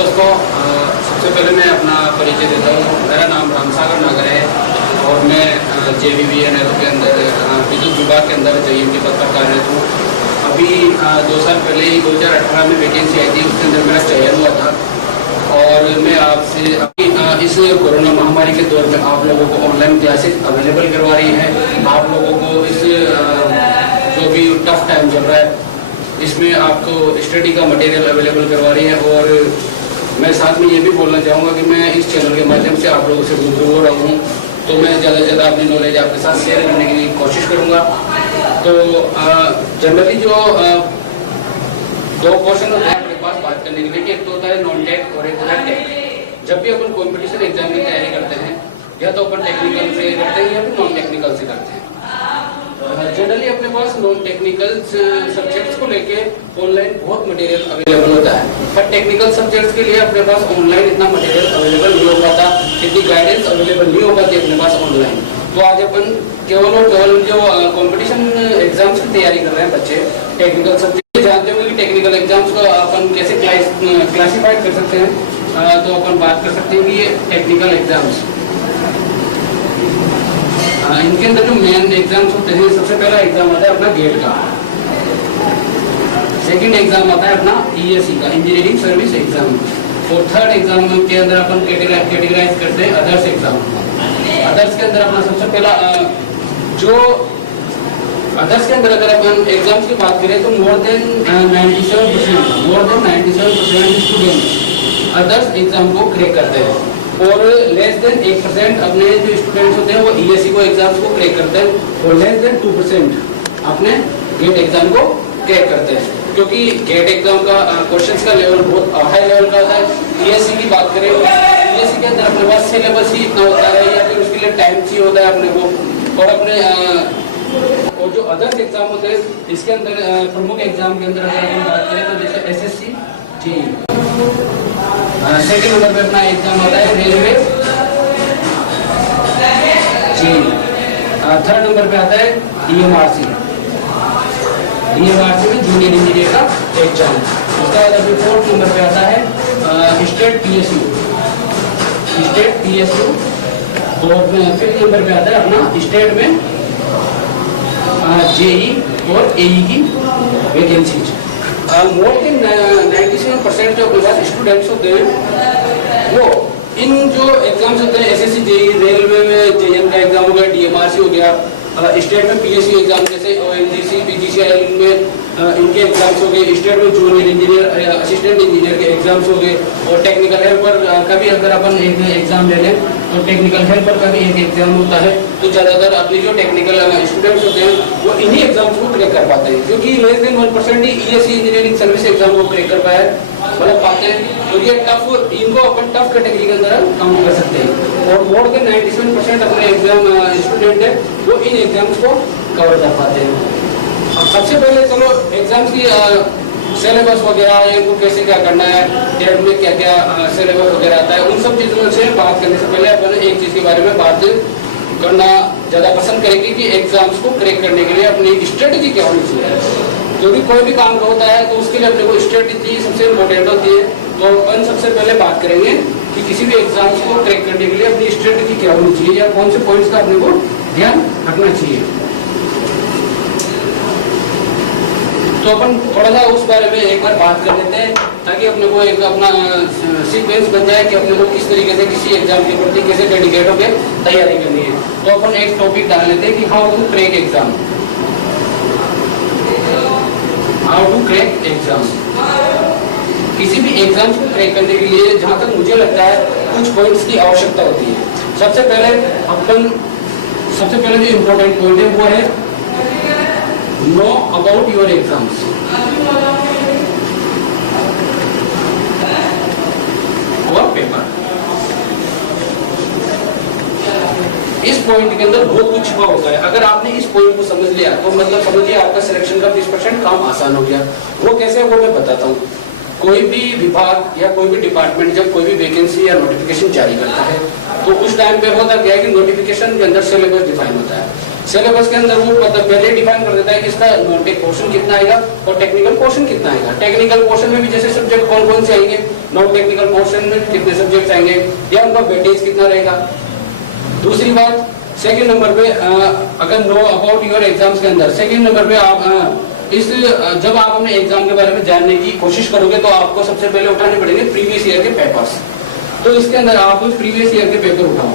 दोस्तों, सबसे पहले मैं अपना परिचय देता हूँ। मेरा नाम रामसागर नागर है और मैं JVVNL के अंदर विद्युत विभाग के अंदर JEM के पद पर कार्यरत हूँ। अभी 2 साल पहले ही 2018 में वैकेंसी आई थी, उसके अंदर मेरा चयन हुआ था। और मैं आपसे अभी इस कोरोना महामारी के दौर में आप लोगों को ऑनलाइन क्लासेस अवेलेबल करवा रही है। आप लोगों को इस जो भी टफ टाइम चल रहा है इसमें आपको स्टडी का मटेरियल अवेलेबल करवा रही है। और मैं साथ में ये भी बोलना चाहूँगा कि मैं इस चैनल के माध्यम से आप लोगों से रूबरू हो रहा हूँ, तो मैं ज़्यादा से ज़्यादा अपनी नॉलेज आपके साथ शेयर करने की कोशिश करूँगा। तो जनरली जो 2 क्वेश्चन होते हैं अपने पास बात करने के लिए, कि एक तो होता है नॉन टेक और एक होता है टेक। जब भी अपन कॉम्पिटिशन एग्जाम की तैयारी करते हैं या तो अपन टेक्निकल से करते हैं या फिर नॉन टेक्निकल से करते हैं। जनरली अपने पास नॉन टेक्निकल सब्जेक्ट्स को लेके ऑनलाइन बहुत मटेरियल अवेलेबल होता है, पर टेक्निकल सब्जेक्ट्स के लिए अपने पास ऑनलाइन इतना मटेरियल अवेलेबल नहीं हो पाता, इतनी गाइडेंस अवेलेबल नहीं हो पाती अपने पास ऑनलाइन। तो आज अपन केवल और केवल जो कंपटीशन एग्जाम्स की तैयारी कर रहे हैं बच्चे, टेक्निकल सब्जेक्ट जानते होंगे कि टेक्निकल एग्जाम्स को अपन कैसे क्लासीफाइड कर सकते हैं। तो अपन बात कर सकते हैं कि ये टेक्निकल एग्जाम्स, इनके अंदर जो मेन एग्जाम्स होते हैं, सबसे पहला एग्जाम आता है अपना गेट का, सेकंड एग्जाम आता है अपना ESE का, इंजीनियरिंग सर्विस एग्जाम, और थर्ड एग्जाम के अंदर अपन कैटेगराइज करते हैं अदर्स एग्जाम। अदर्स के अंदर अपना सबसे पहला जो अदर्स के अंदर अगर अपन एग्जाम्स की बात करें तो more than 97% student others exam को क्रैक करते हैं, और लेस देन 1% अपने जो स्टूडेंट्स होते हैं वो ESE को एग्जाम्स को क्रैक करते हैं, और लेस देन 2% अपने गेट एग्जाम को क्रैक करते हैं। क्योंकि गेट एग्जाम का क्वेश्चंस का लेवल बहुत हाई लेवल का होता है। ESE की बात करें, ESE के अंदर अपने पास सिलेबस ही इतना होता है या फिर उसके लिए टाइम चाहिए होता है अपने को। और अपने और जो अदर्स एग्जाम होते हैं इसके अंदर प्रमुख एग्जाम के अंदर अगर हम बात करें तो जैसे SSC जी, सेकंड नंबर पे अपना एग्जाम आता है रेलवे जी, थर्ड नंबर पे आता है EMRC में जूनियर इंजीनियर का एग्जाम। उसके बाद अभी फोर्थ नंबर पे आता है स्टेट PSU, और फिफ्थ नंबर पे आता है अपना स्टेट में JEE और AE की वैकेंसीज। मोर देन 97% जो अपने पास स्टूडेंट्स होते हैं वो इन जो एग्जाम्स होते हैं SSC JEE, रेलवे में JEM का एग्जाम हो गया, DMRC हो गया, स्टेट में PSU एग्जाम जैसे ONGC PGCIL में इनके एग्जाम्स हो गए, स्टेट में जूनियर इंजीनियर असिस्टेंट इंजीनियर के एग्जाम्स हो गए, और टेक्निकल हेल्पर का भी अगर अपन एक एग्जाम ले लें तो टेक्निकल हेल्पर का भी एक एग्जाम होता है। तो ज़्यादातर अपने जो टेक्निकल स्टूडेंट्स होते हैं वो इन्हीं एग्जाम्स को क्रैक कर पाते हैं, क्योंकि लेस देन 1% ही ESE इंजीनियरिंग सर्विस एग्जाम को क्रैक कर पाते हैं। तो ये टफ, इनको अपन टफ कैटेगरी के अंदर काउंट कर सकते हैं, और मोर देन 97% अपने एग्जाम स्टूडेंट है वो इन एग्जाम्स को कवर कर पाते हैं। अब सबसे पहले चलो एग्जाम्स की सिलेबस वगैरह, इनको कैसे क्या करना है, टेट में क्या क्या सिलेबस वगैरह आता है, उन सब चीज़ों से बात करने से पहले अपन एक चीज़ के बारे में बात करना ज़्यादा पसंद करेंगे कि एग्जाम्स को क्रैक करने के लिए अपनी स्ट्रेटजी क्या होनी चाहिए। क्योंकि कोई भी काम होता है तो उसके लिए अपने को स्ट्रेटजी सबसे इम्पोर्टेंट होती है। तो अपन सबसे पहले बात करेंगे कि किसी भी एग्जाम्स को क्रैक करने के लिए अपनी स्ट्रेटजी क्या होनी चाहिए या कौन से पॉइंट्स का अपने को ध्यान रखना चाहिए। तो अपन थोड़ा सा उस बारे में एक बार बात कर लेते हैं, ताकि अपने को एक अपना सीक्वेंस बन जाए कि अपने को किस तरीके से किसी एग्जाम के प्रति कैसे डेडिकेट होकर तैयारी करनी है। तो अपन एक टॉपिक डाल लेते हैं कि हाउ टू क्रैक एग्जाम। किसी भी एग्जाम को क्रैक करने के लिए जहाँ तक मुझे लगता है कुछ पॉइंट्स की आवश्यकता होती है। सबसे पहले जो इम्पोर्टेंट पॉइंट है वो है नो अबाउट योर एग्जाम्स। और पेपर, इस पॉइंट के अंदर बहुत कुछ छुपा होता है। अगर आपने इस पॉइंट को समझ लिया तो मतलब समझिए आपका सिलेक्शन का 20% काम आसान हो गया। वो कैसे, वो मैं बताता हूँ। कोई भी विभाग या कोई भी डिपार्टमेंट जब कोई भी वैकेंसी या नोटिफिकेशन जारी करता है तो उस टाइम पे होता क्या है कि नोटिफिकेशन के अंदर सिलेबस डिफाइन होता है। सिलेबस के अंदर वो पहले डिफाइन कर देता है कि इसका नॉन टेक पोर्शन कितना आएगा और टेक्निकल पोर्शन कितना आएगा। टेक्निकल पोर्शन में भी जैसे सब्जेक्ट कौन कौन से आएंगे, नॉन टेक्निकल पोर्शन में कितने सब्जेक्ट आएंगे या उनका वेटेज कितना रहेगा। दूसरी बात, सेकंड नंबर पे अगर नो अबाउट योर एग्जाम्स के अंदर सेकंड नंबर पे आप जब आप अपने एग्जाम के बारे में जानने की कोशिश करोगे तो आपको सबसे पहले उठाने पड़ेंगे प्रीवियस ईयर के पेपर्स। तो इसके अंदर आप प्रीवियस ईयर के पेपर उठाओ,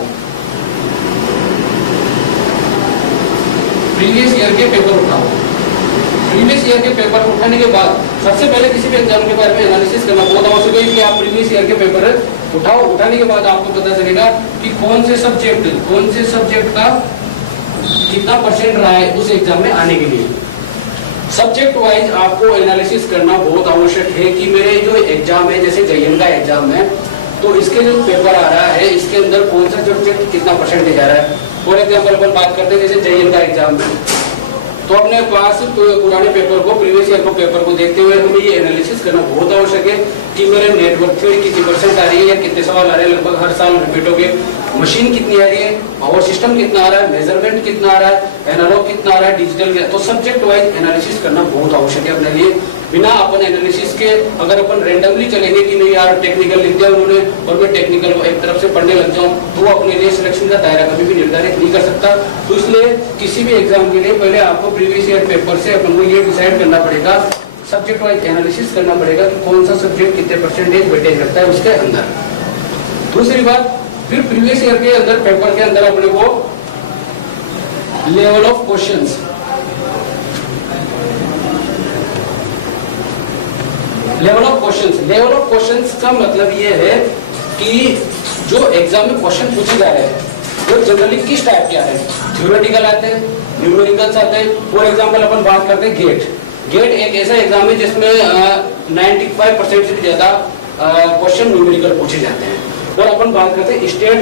प्रीवियस ईयर के पेपर उठाओ। प्रीवियस ईयर के पेपर उठाने के बाद सबसे पहले किसी भी एग्जाम के बारे में एनालिसिस करना बहुत आवश्यक है कि आप प्रीवियस ईयर के पेपर उठाओ। उठाने के बाद आपको पता चलेगा कि कौन से सब्जेक्ट का कितना परसेंट रहा है उस एग्जाम में आने के लिए। सब्जेक्ट वाइज आपको एनालिसिस करना बहुत आवश्यक है कि मेरे जो एग्जाम है, जैसे जेईई का एग्जाम है, तो इसके जो पेपर आ रहा है इसके अंदर कौन सा सब्जेक्ट कितना परसेंटेज आ रहा है। फॉर एग्जाम्पल अपन बात करते हैं जैसे जेईई का एग्जाम है, तो अपने पास पुराने पेपर को, प्रीवियस ईयर को पेपर को देखते हुए हमें ये एनालिसिस करना बहुत आवश्यक है कि मेरे नेटवर्क थ्योरी कितनी परसेंट आ रही है या कितने सवाल आ रहे हैं, लगभग हर साल रिपीट हो गए, मशीन कितनी आ रही है, पावर सिस्टम कितना आ रहा है, मेजरमेंट कितना आ रहा है, एनालॉग कितना आ रहा है, डिजिटल। तो सब्जेक्ट वाइज एनालिसिस करना बहुत आवश्यक है अपने लिए। बिना अपन एनालिसिस के अगर अपन रेंडमली चलेंगे कि नहीं यार टेक्निकल लिख दिया उन्होंने और मैं टेक्निकल को एक तरफ से पढ़ने लग जाऊं, तो अपने लिए सिलेक्शन का दायरा कभी भी निर्धारित नहीं कर सकता। तो इसलिए किसी भी एग्जाम के लिए पहले आपको प्रीवियस ईयर पेपर से अपन को ये डिसाइड करना पड़ेगा, सब्जेक्ट वाइज एनालिसिस करना पड़ेगा कि कौन सा सब्जेक्ट कितने परसेंटेज वेटेज रखता है उसके अंदर। दूसरी बात, फिर प्रीवियस ईयर के अंदर पेपर के अंदर अपने को level of questions, level of questions का मतलब ये है कि जो एग्जाम में क्वेश्चन पूछे जा रहे हैं वो जनरली किस टाइप के आ रहे हैं। थ्योरेटिकल आते हैं, न्यूमेरिकल्स आते हैं। फॉर एग्जाम्पल अपन बात करते हैं गेट एक ऐसा एग्जाम है जिसमें 95% से भी ज्यादा क्वेश्चन न्यूमेरिकल पूछे जाते हैं। और अपन बात करते हैं state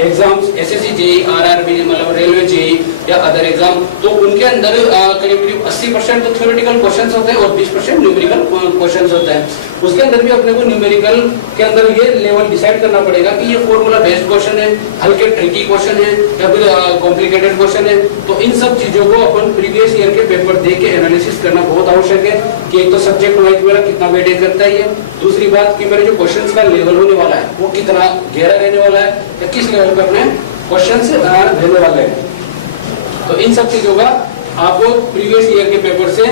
exams, SSC JEE, RRB, मतलब रेलवे जेईई या अदर एग्जाम, तो उनके अंदर करीब 80% तो थ्योरेटिकल क्वेश्चंस होते हैं और 20% न्यूमेरिकल क्वेश्चंस होते हैं। उसके अंदर भी अपने को न्यूमेरिकल के अंदर ये लेवल डिसाइड करना पड़ेगा कि ये फॉर्मूला बेस्ड क्वेश्चन है, हल्के ट्रिकी क्वेश्चन है या फिर कॉम्प्लिकेटेड क्वेश्चन है। तो इन सब चीजों को अपन प्रीवियस ईयर के पेपर देख के एनालिसिस करना बहुत आवश्यक है कि एक तो सब्जेक्ट वाइज मेरा कितना वेटेज करता है, दूसरी बात कि मेरे जो क्वेश्चन का लेवल होने वाला है वो कितना गहरा रहने वाला है या किस लेवल पे अपने क्वेश्चन रहने वाले हैं। तो इन सब चीजों का आपको प्रीवियस ईयर के पेपर से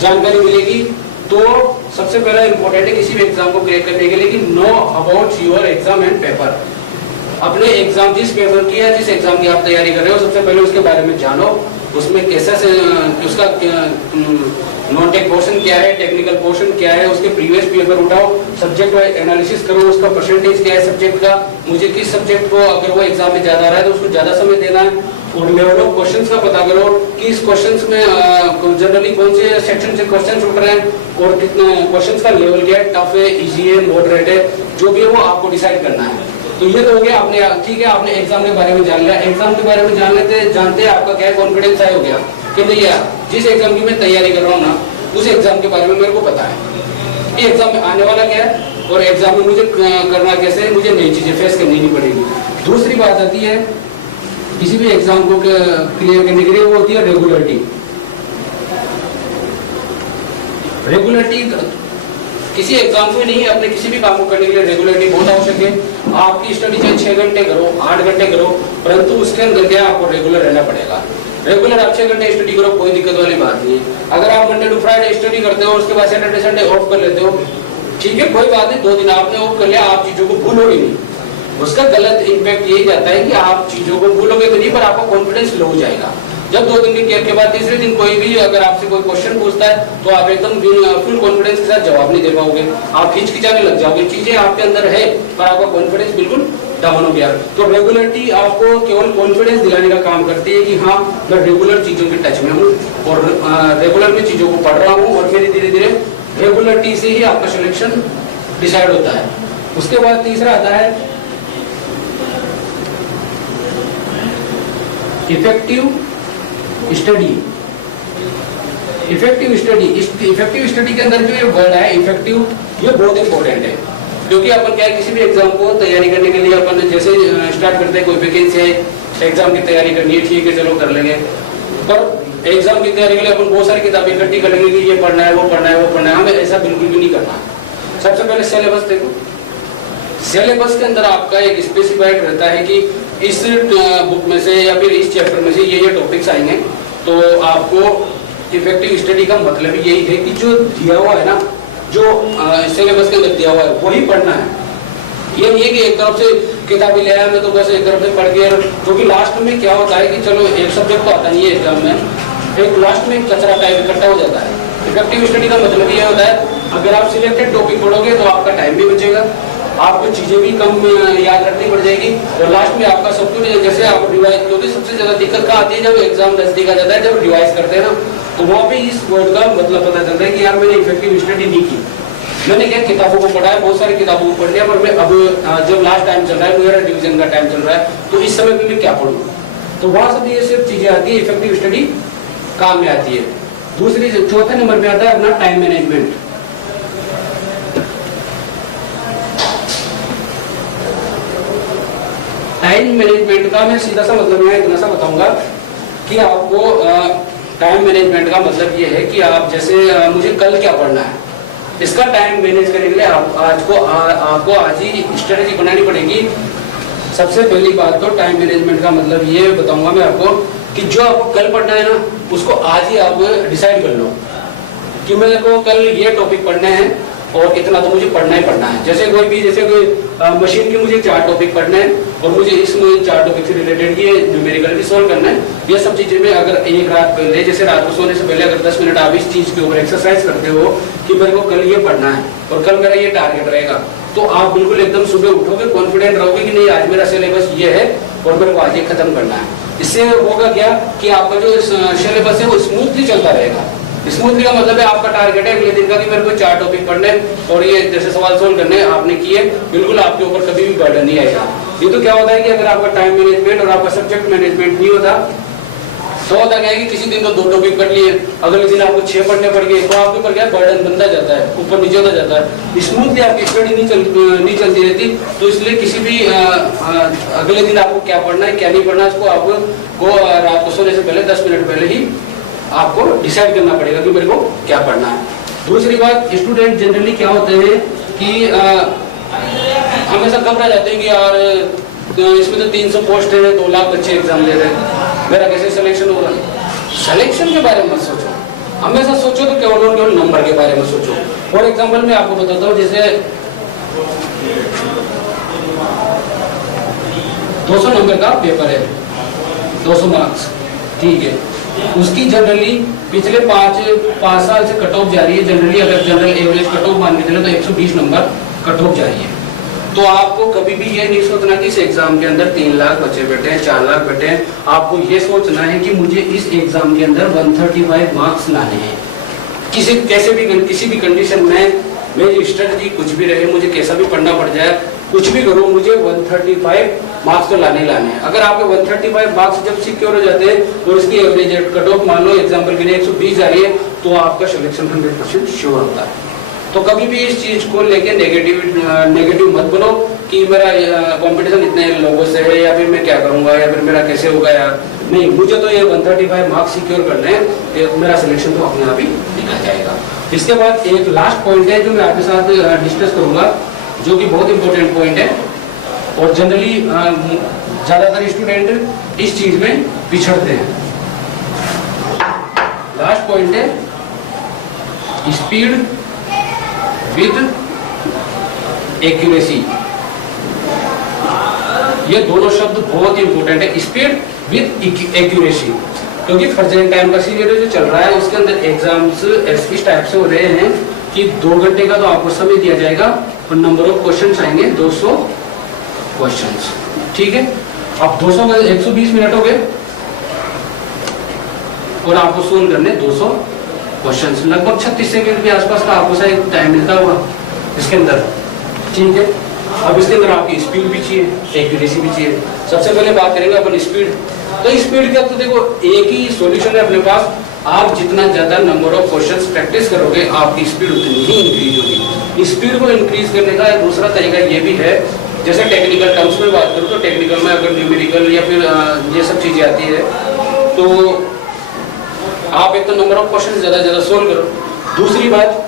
जानकारी मिलेगी। तो सबसे पहला इंपॉर्टेंट है किसी भी एग्जाम को क्रैक करने के लिए कि know about your exam and paper. अपने एग्जाम जिस पेपर की है, जिस एग्जाम की आप तैयारी कर रहे हो, सबसे पहले उसके बारे में जानो, उसमें कैसा से उसका नॉन टेक पोर्शन क्या है, टेक्निकल पोर्शन क्या है, उसके प्रीवियस पेपर उठाओ, सब्जेक्ट वाइज एनालिसिस करो, उसका परसेंटेज क्या है सब्जेक्ट का, मुझे किस सब्जेक्ट को अगर वो एग्जाम में ज्यादा आ रहा है तो उसको ज्यादा समय देना है। और लेवल ऑफ क्वेश्चंस का पता करो कि इस क्वेश्चंस में जनरली कौन से सेक्शन से क्वेश्चंस उठ रहे हैं और कितने क्वेश्चंस का लेवल क्या है, टफ है, इजी है, मॉडरेट है, जो भी है वो आपको डिसाइड करना है। तो ये तो हो गया आपने, ठीक है, आपने एग्जाम के बारे में जान लिया। एग्जाम के बारे में जानते आपका क्या कॉन्फिडेंस हाई हो गया कि नहीं यार जिस एग्जाम की मैं तैयारी कर रहा हूँ ना उस एग्जाम के बारे में मेरे को पता है कि एग्जाम में आने वाला क्या है और एग्जाम में मुझे करना कैसे है, मुझे नई चीजें फेस करनी नहीं पड़ेगी। दूसरी बात आती है किसी भी एग्जाम को क्लियर करने के लिए, वो होती है रेगुलरिटी। किसी एग्जाम को नहीं, अपने किसी भी काम को करने के लिए रेगुलरिटी बहुत आवश्यक है। आपकी स्टडी चाहे 6 घंटे करो, 8 घंटे करो, परंतु उसके अंदर क्या आपको रेगुलर रहना पड़ेगा। रेगुलर आप 6 घंटे स्टडी करो, कोई दिक्कत वाली बात नहीं है। अगर आप मंडे टू फ्राइडे स्टडी करते हो, उसके बाद सैटरडे संडे ऑफ कर लेते हो, ठीक है, कोई बात नहीं, 2 दिन आपने ऑफ कर लिया, आप चीजों को भूलोगे नहीं। उसका गलत इम्पैक्ट यही जाता है कि आप चीजों को भूलोगे तो नहीं, पर आपका कॉन्फिडेंस लो हो जाएगा। जब 2 दिन की गैप के बाद तीसरे दिन कोई भी अगर आपसे कोई क्वेश्चन पूछता है तो आप एकदम फुल कॉन्फिडेंस के साथ जवाब नहीं दे पाओगे, आप हिचकिचाने लग जाओगे। चीजें आपके अंदर है पर आपका कॉन्फिडेंस बिल्कुल डाउन हो गया। तो रेगुलरिटी आपको केवल कॉन्फिडेंस दिलाने का काम करती है कि हाँ मैं रेगुलर चीजों के टच में हूँ और रेगुलर में चीजों को पढ़ रहा हूँ और फिर धीरे धीरे रेगुलरिटी से ही आपका सिलेक्शन डिसाइड होता है। उसके बाद तीसरा आता है इफेक्टिव स्टडी। इफेक्टिव स्टडी के अंदर जो ये वर्ड है इफेक्टिव, ये बहुत इंपॉर्टेंट है क्योंकि अपन क्या है किसी भी एग्जाम को तैयारी करने के लिए अपन जैसे स्टार्ट करते हैं, कोई वैकेंसी है, एग्जाम की तैयारी करनी है, ठीक है चलो कर लेंगे, पर एग्जाम की तैयारी के लिए अपन बहुत सारी किताबें इकट्ठी कर लेंगे कि ये पढ़ना है, वो पढ़ना है, वो पढ़ना है। हमें ऐसा बिल्कुल भी नहीं करना। सबसे पहले सिलेबस देखो। सिलेबस के अंदर आपका एक स्पेसिफाइड रहता है कि इस बुक में से या फिर इस चैप्टर में से ये टॉपिक्स आएंगे। तो आपको इफेक्टिव स्टडी का मतलब यही है कि जो दिया हुआ है ना, जो सिलेबस के अंदर दिया हुआ है वही पढ़ना है। ये नहीं है कि एक तरफ से किताबें ले आया मैं तो बस एक तरफ से पढ़ के, क्योंकि लास्ट में क्या होता है कि चलो एक सब्जेक्ट तो आता नहीं है एग्जाम में, एक लास्ट में कचरा टाइप इकट्ठा हो जाता है। इफेक्टिव स्टडी का मतलब ये होता है अगर आप सिलेक्टेड टॉपिक पढ़ोगे तो आपका टाइम भी बचेगा, आपको चीजें भी कम याद रखनी पड़ जाएगी, और लास्ट में आपका सब कुछ जैसे आप रिवाइज, क्योंकि सबसे ज्यादा दिक्कत कहाँ आती है जब एग्जाम नजदीक आ जाता है, जब रिवाइज करते हैं ना, तो वहाँ पे इस वर्ड का मतलब पता चलता है कि यार मैंने इफेक्टिव स्टडी नहीं की। मैंने क्या किताबों को पढ़ा है, बहुत सारी किताबों को पढ़ लिया, पर मैं अब जब लास्ट टाइम चल रहा है, मेरा रिवीजन का टाइम चल रहा है, तो इस समय पे मैं क्या पढ़ूँ। तो वहां से भी ये सिर्फ चीजें आती है, इफेक्टिव स्टडी काम में आती है। दूसरी चौथे नंबर में आता है अपना टाइम मैनेजमेंट। टाइम मैनेजमेंट का मैं सीधा सा मतलब मैं इतना सा बताऊंगा कि आपको टाइम मैनेजमेंट का मतलब ये है कि आप जैसे मुझे कल क्या पढ़ना है, इसका टाइम मैनेज करने के लिए आपको आज ही स्ट्रेटेजी बनानी पड़ेगी। सबसे पहली बात तो टाइम मैनेजमेंट का मतलब ये बताऊंगा मैं आपको कि जो आपको कल पढ़ना है ना, उसको आज ही आप डिसाइड कर लो कि मेरे को कल ये टॉपिक पढ़ने हैं और इतना तो मुझे पढ़ना ही पढ़ना है। जैसे कोई मशीन के मुझे 4 टॉपिक पढ़ने हैं और मुझे इसमें 4 टॉपिक से रिलेटेड ये न्यूमेरिकल भी सॉल्व करना है। ये सब चीजें में अगर एक रात पहले, जैसे रात को सोने से पहले अगर 10 मिनट आप इस चीज के ऊपर एक्सरसाइज करते हो कि मेरे को कल ये पढ़ना है और कल मेरा ये टारगेट रहेगा, तो आप बिल्कुल एकदम सुबह उठोगे, कॉन्फिडेंट रहोगे कि नहीं आज मेरा सिलेबस ये है और मेरे को आज ये खत्म करना है। इससे होगा क्या कि आपका जो सिलेबस है वो स्मूथली चलता रहेगा। स्मूथली का मतलब है आपका टारगेट है अगले दिन का कि मेरे को 4 टॉपिक पढ़ने और ये जैसे सवाल सोल्व करने आपने किए, बिल्कुल आपके ऊपर कभी भी बर्डन नहीं आएगा। ये तो क्या होता है कि अगर आपका टाइम मैनेजमेंट और आपका सब्जेक्ट मैनेजमेंट नहीं होता तो होता क्या है कि किसी दिन तो 2 टॉपिक पढ़ लिए, अगले दिन आपको 6 पढ़ने पड़ गए, तो आपके ऊपर क्या बर्डन बनता जाता है, ऊपर नीचे होता जाता है। स्मूथली आपकी स्टडी नहीं चलती रहती, तो इसलिए किसी भी अगले दिन आपको क्या पढ़ना है क्या नहीं पढ़ना है, इसको आपको रात को सोने से पहले 10 मिनट पहले ही आपको डिसाइड करना पड़ेगा कि मेरे को क्या पढ़ना है। दूसरी बात, स्टूडेंट जनरली क्या होते हैं कि हमेशा घबरा जाते हैं कि यार इसमें तो 300 पोस्ट है, 2 लाख बच्चे एग्जाम दे रहे हैं, मेरा कैसे सिलेक्शन होगा। सिलेक्शन के बारे में मत सोचो, हमेशा सोचो तो केवल और केवल नंबर के बारे में सोचो। फॉर एग्जाम्पल मैं आपको बताता हूँ, जैसे 200 नंबर का पेपर है, 200 मार्क्स, ठीक है, उसकी जनरली पिछले 5 साल से कट ऑफ जा रही है। जनरली अगर जनरल एवरेज कट ऑफ मान के चले तो 120 नंबर कट ऑफ जा रही है। तो आपको कभी भी ये नहीं सोचना कि इस एग्जाम के अंदर 3 लाख बच्चे बैठे हैं, 4 लाख बैठे हैं। आपको ये सोचना है कि मुझे इस एग्जाम के अंदर 135 मार्क्स लाने हैं। किसी भी कंडीशन में मेरी स्ट्रेटजी कुछ भी रहे, मुझे कैसा भी पढ़ना पड़ जाए, कुछ भी करो, मुझे 135 मार्क्स तो लाने लाने हैं। अगर आपके 135 मार्क्स जब सिक्योर हो जाते हैं और इसकी एवरेज कट ऑफ मान लो एग्जाम्पल के लिए 120 आ रही है, तो आपका सिलेक्शन 100% श्योर होता है। तो कभी भी इस चीज को लेके नेगेटिव मत बनो कि मेरा कंपटीशन इतने लोगों से है या फिर मैं क्या करूंगा या फिर मेरा कैसे होगा यार। नहीं, मुझे तो ये 135 मार्क्स सिक्योर करने हैं, मेरा सिलेक्शन तो अपने आप ही निकल जाएगा। इसके बाद एक लास्ट पॉइंट है जो मैं आपके साथ डिस्कस करूंगा, जो कि बहुत इंपॉर्टेंट पॉइंट है और जनरली ज्यादातर स्टूडेंट इस चीज में पिछड़ते हैं। लास्ट पॉइंट है स्पीड विद एक्यूरेसी। ये दोनों शब्द बहुत इंपॉर्टेंट है, स्पीड विद एक्यूरेसी, क्योंकि प्रेजेंट टाइम का सीनियर जो चल रहा है उसके अंदर एग्जाम्स इस टाइप से हो रहे हैं कि 2 घंटे का तो आपको समय दिया जाएगा और नंबर ऑफ क्वेश्चंस आएंगे 200 क्वेश्चंस, ठीक है। अब 200 का 120 मिनट हो गए और आपको सोल्व करने 200 क्वेश्चंस, लगभग 36 सेकंड के आसपास का आपको शायद टाइम मिलता होगा इसके अंदर, ठीक है। अब इसके अंदर आपकी स्पीड भी चाहिए, एक्यूरेसी भी चाहिए। सबसे पहले बात करेंगे अपन स्पीड। तो स्पीड का तो देखो एक ही सॉल्यूशन है अपने पास, आप जितना ज्यादा नंबर ऑफ क्वेश्चंस प्रैक्टिस करोगे आपकी स्पीड उतनी ही इंक्रीज होगी। स्पीड को इंक्रीज करने का दूसरा तरीका ये भी है जैसे टेक्निकल टर्म्स में बात करूँ तो टेक्निकल में अगर न्यूमेरिकल या फिर ये सब चीज़ें आती है तो आप एक तो नंबर ऑफ क्वेश्चन ज़्यादा से ज़्यादा सोल्व करो। दूसरी बात,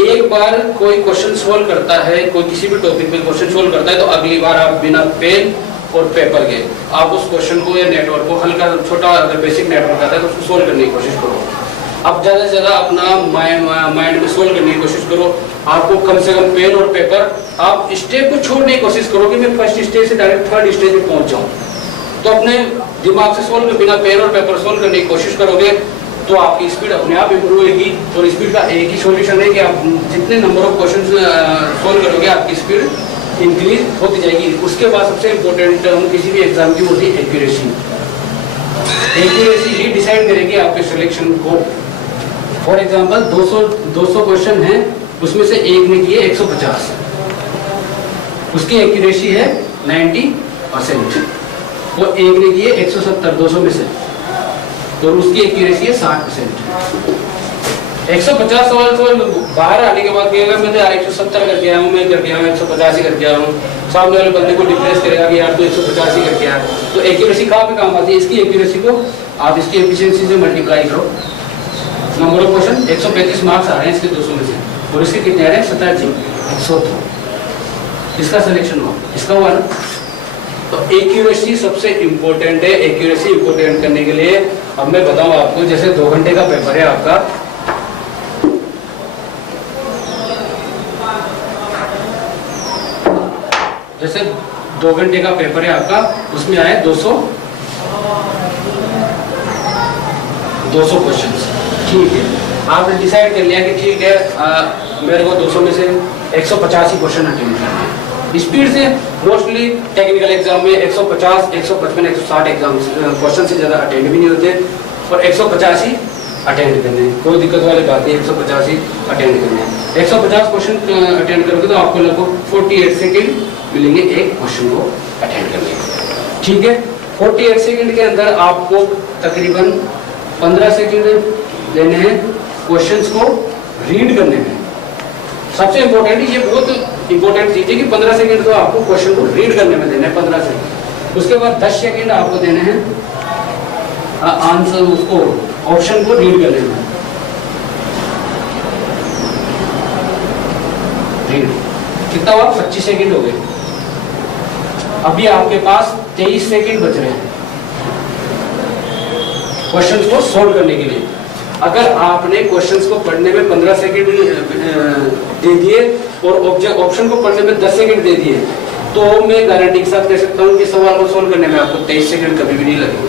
एक बार कोई क्वेश्चन सोल्व करता है, कोई किसी भी टॉपिक पे क्वेश्चन सोल्व करता है तो अगली बार आप बिना पेन और पेपर के आप उस क्वेश्चन को या नेटवर्क को हल्का छोटा, अगर बेसिक नेटवर्क आता है तो उसको सोल्व करने की कोशिश करो। अब ज़्यादा से ज़्यादा अपना माइंड में सोल्व करने की कोशिश करो। आपको कम से कम पेन और पेपर, आप स्टेप को छोड़ने की कोशिश करो कि मैं फर्स्ट स्टेज से डायरेक्ट थर्ड स्टेज पे पहुंच जाऊँ। तो अपने दिमाग से सोल्व बिना पेन और पेपर सोल्व करने की कोशिश करोगे तो आपकी स्पीड अपने आप इम्प्रूव होगी। और स्पीड का एक ही सॉल्यूशन है कि आप जितने नंबर ऑफ क्वेश्चन सोल्व करोगे आपकी स्पीड इंक्रीज होती जाएगी। उसके बाद सबसे इंपॉर्टेंट टर्म किसी भी एग्जाम की होती है एक्यूरेसी। एक्यूरेसी ही डिसाइड करेगी आपके सिलेक्शन को। फॉर एग्जांपल 200 क्वेश्चन हैं, उसमें से एक ने किए 150, उसकी एक्यूरेसी है 90%। वो एक ने किए 170 200 में से, तो उसकी एक्यूरेसी है 60%। 150 सवाल तो बाहर आने के बाद कहेगा मैं तो 170 करके आया हूँ, मैं करके आया हूँ 185 करके आया हूँ। सामने वाले बंदे को डिप्रेस करेगा कि यार तो 185 करके आया। तो एक्यूरेसी कहाँ पे काम आती है? इसकी एक्यूरेसी को आप इसकी एफिशिएंसी से मल्टीप्लाई करो। नंबर ऑफ क्वेश्चन 135 मार्क्स आ रहे हैं इसके 200 में से, और इसके कितने आ रहे हैं? 27 100। इसका सिलेक्शन हुआ, इसका हुआ ना। तो एक्यूरेसी सबसे इंपॉर्टेंट है। एक्यूरेसी इंपॉर्टेंट करने के लिए अब मैं बताऊं आपको, जैसे 2 घंटे का पेपर है आपका, जैसे 2 घंटे का पेपर है आपका, उसमें आए 200 क्वेश्चन। ठीक है, आपने डिसाइड कर लिया कि ठीक है मेरे को 200 में से 185 क्वेश्चन अटेंड करना है। स्पीड से मोस्टली टेक्निकल एग्जाम में 150, 155, 160 एग्जाम क्वेश्चन से ज़्यादा अटेंड भी नहीं होते, और 185 अटेंड करने, कोई दिक्कत वाली बात नहीं। 185 अटेंड करने, 150 क्वेश्चन अटेंड करोगे तो आपको लगभग 48 सेकेंड मिलेंगे एक क्वेश्चन को अटेंड करने के। ठीक है, 48 सेकेंड के अंदर आपको तकरीबन 15 सेकेंड लेने हैं क्वेश्चंस को रीड करने में। सबसे इम्पोर्टेंट, ये बहुत इंपॉर्टेंट चीज़ है कि 15 सेकेंड तो आपको क्वेश्चन को रीड करने में देने हैं, 15 सेकेंड। उसके बाद 10 सेकेंड आपको देने हैं आंसर, उसको ऑप्शन को रीड करने में। रीड कितना हुआ? 25 सेकेंड हो गए। अभी आपके पास 23 सेकेंड बच रहे हैं क्वेश्चंस को सोल्व करने के लिए। अगर आपने क्वेश्चंस को पढ़ने में 15 सेकेंड दे दिए और ऑप्शन को पढ़ने में 10 सेकेंड दे दिए, तो मैं गारंटी के साथ कह सकता हूँ कि सवाल को सोल्व करने में आपको 23 सेकेंड कभी भी नहीं लगेगा।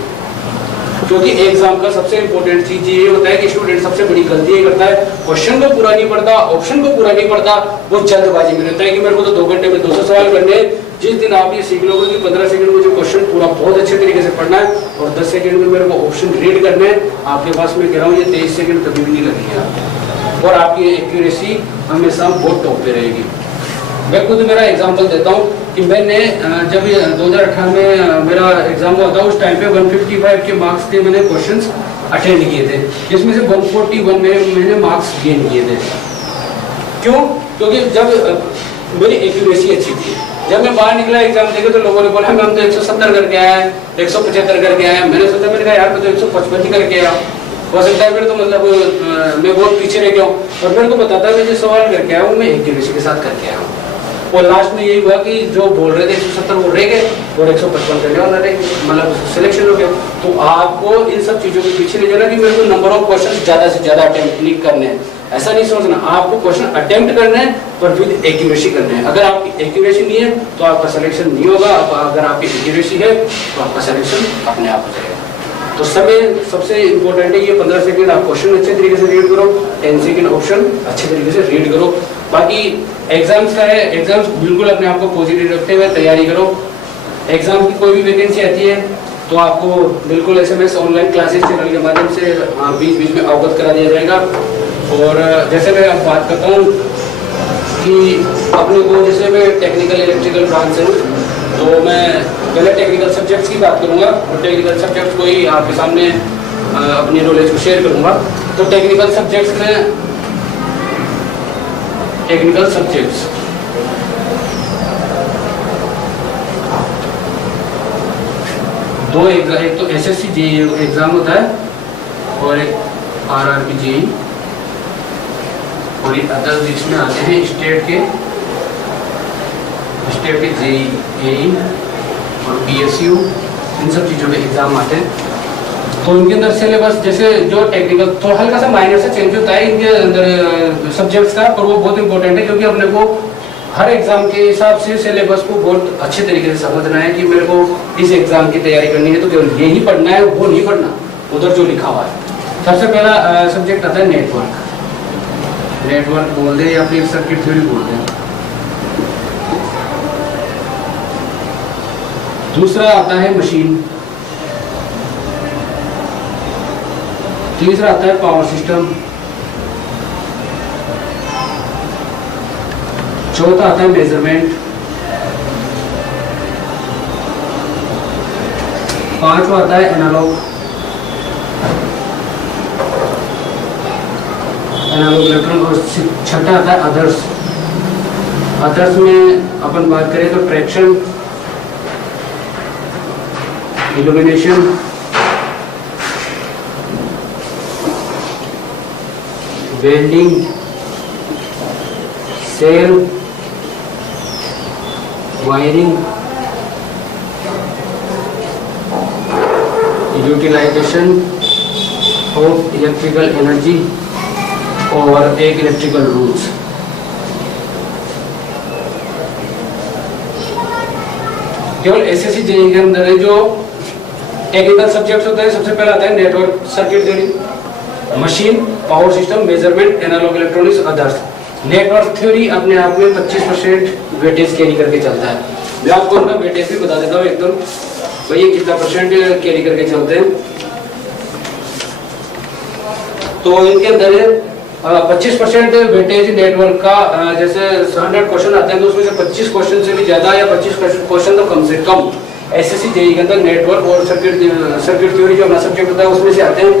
क्योंकि एग्जाम का सबसे इंपॉर्टेंट चीज ये होता है कि स्टूडेंट सबसे बड़ी गलती ये करता है, क्वेश्चन को पूरा नहीं पढ़ता, ऑप्शन को पूरा नहीं पढ़ता, वो जल्दबाजी में रहता है कि मेरे को तो 2 घंटे में 200 सवाल करने हैं। जिस दिन आप ये सीख लोगे कि 15 सेकंड में जो क्वेश्चन पूरा बहुत अच्छे तरीके से पढ़ना है और 10 सेकंड में मेरे को ऑप्शन रीड करने हैं, आपके पास मैं कह रहा हूँ ये 23 सेकंड कभी भी नहीं लगेगा और आपकी एक्यूरेसी हमेशा बहुत टॉप पे रहेगी। मैं खुद मेरा एग्जांपल देता हूँ कि मैंने जब 2018 में मेरा एग्जाम हुआ था, उस टाइम पे 155 के मार्क्स के मैंने क्वेश्चंस अटेंड किए थे, जिसमें से 141 मैंने मार्क्स गेन किए थे। क्यों? क्योंकि जब मेरी एक्यूरेसी अच्छी थी। जब मैं बाहर निकला एग्जाम देके तो लोगों ने बोला हम तो 170 करके आए हैं, 175 करके आए हैं। मैंने सोचा, मैंने कहा यार मैं तो 155 करके आया, हो सकता है फिर तो मतलब मैं बहुत पीछे रह गया हूँ। और मेरे को बताता है मैं जो सवाल करके आया हूँ मैं एक्यूरेसी के साथ करके आया हूँ। और लास्ट में यही हुआ कि जो बोल रहे थे 170 वो रह गए और 155 करने वाला रह गए, मतलब सिलेक्शन हो गया। तो आपको इन सब चीज़ों के पीछे नहीं जाना कि मेरे को नंबर ऑफ क्वेश्चन ज़्यादा से ज़्यादा अटेम्प्ट नहीं करने हैं, ऐसा नहीं सोचना। आपको क्वेश्चन अटेम्प्ट करना है पर विद एक्यूरेसी करना है। अगर आपकी एक्यूरेसी नहीं है तो आपका सिलेक्शन नहीं होगा, अगर आपकी एक्यूरेसी है तो आपका सिलेक्शन अपने आप हो जाएगा। तो समय सबसे इंपॉर्टेंट है ये 15 सेकंड आप क्वेश्चन अच्छे तरीके से रीड करो, 10 सेकंड ऑप्शन अच्छे तरीके से रीड करो। बाकी एग्जाम्स का है, एग्जाम्स बिल्कुल अपने आप को पॉजिटिव रखते हुए तैयारी करो। एग्जाम की कोई भी वैकेंसी आती है तो आपको बिल्कुल SMS ऑनलाइन क्लासेस चैनल के माध्यम से बीच बीच में अवगत करा दिया जाएगा। और जैसे मैं अब बात करता हूँ कि अपने को, जैसे मैं टेक्निकल इलेक्ट्रिकल ब्रांच से हूँ तो मैं पहले टेक्निकल सब्जेक्ट्स की बात करूँगा और टेक्निकल सब्जेक्ट्स को ही आपके सामने अपनी नॉलेज को शेयर करूँगा। तो टेक्निकल सब्जेक्ट्स में दो एग्जाम, एक तो एसएससी जेईई एग्जाम होता है और एक आरआरबी जेईई, और ये अदर इसमें आते हैं स्टेट के जेईई और पीएसयू, इन सब चीज़ों के एग्जाम आते हैं। तो इनके अंदर सिलेबस जैसे जो टेक्निकल तो हल्का सा माइनर से चेंज होता है इनके अंदर सब्जेक्ट्स का, पर वो बहुत इंपॉर्टेंट है क्योंकि अपने को हर एग्जाम के हिसाब से सिलेबस को बहुत अच्छे तरीके से समझना है कि मेरे को इस एग्जाम की तैयारी करनी है तो केवल यही पढ़ना है, वो नहीं पढ़ना उधर जो लिखा हुआ है। सबसे पहला सब्जेक्ट आता है नेटवर्क बोल दे या फिर सर्किट थ्योरी बोल दे। दूसरा आता है मशीन, तीसरा आता है पावर सिस्टम, चौथा आता है मेजरमेंट, पांचवा आता है एनालॉग इलेक्ट्रॉन, और छठा आता है अदर्स। अदर्स में अपन बात करें तो traction, illumination, welding, cell, wiring, utilization of electrical energy और एक इलेक्ट्रिकल रूल्स। केवल एसएससी जेईई के अंदर है जो टेक्निकल सब्जेक्ट्स होते हैं, सबसे पहला आता है network circuit theory, machine, power system, measurement, analogue electronics, others. Network theory अपने आप में 25% वेटेज कैरी करके चलता है। मैं आपको उनका वेटेज भी बता देता हूँ एकदम, भाई कितना परसेंट कैरी करके चलते हैं। तो इनके अंदर 25% वेटेज नेटवर्क का, जैसे 100 क्वेश्चन आते हैं तो उसमें से 25 क्वेश्चन से भी ज्यादा या 25 क्वेश्चन तो कम से कम एसएससी जेईई के अंदर नेटवर्क और सर्किट थ्योरी जो अपना सब्जेक्ट होता है उसमें से आते हैं।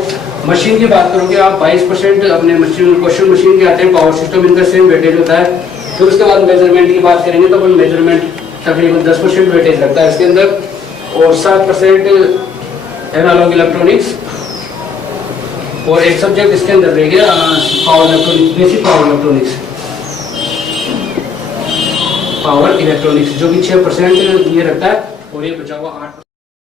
मशीन की बात करोगे आप 22% अपने क्वेश्चन मशीन के आते हैं। पावर सिस्टम इनका सेम वेटेज होता है। फिर उसके बाद मेजरमेंट की बात करेंगे तो अपन मेजरमेंट तकरीबन 10% वेटेज लगता है इसके अंदर, और 7% एनालॉग इलेक्ट्रॉनिक्स, और एक सब्जेक्ट इसके अंदर रह गया power electronics, basic power electronics जो कि 6% ये रखता है, और ये बचा हुआ 8%।